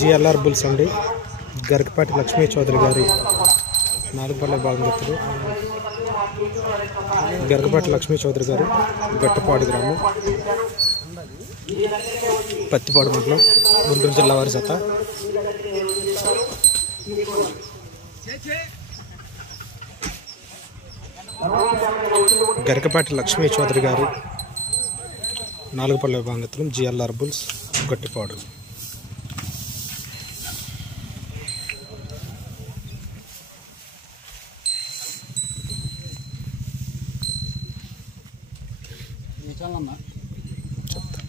GLR bulls అండి. గరికపాటి లక్ష్మీ చౌదరి గారి 4 పళ్ళ భాగం ఎత్తులు. గరికపాటి లక్ష్మీ చౌదరి గారు గట్టుపాడు గ్రామం, పత్తిపాడు మండలం, గుంటూరు జిల్లా వారి జత. గరికపాటి లక్ష్మీ చౌదరి గారు 4 పళ్ళ భాగం ఎత్తులు. జిఎల్ఆర్ బుల్స్ గట్టుపాడు. చెప్తా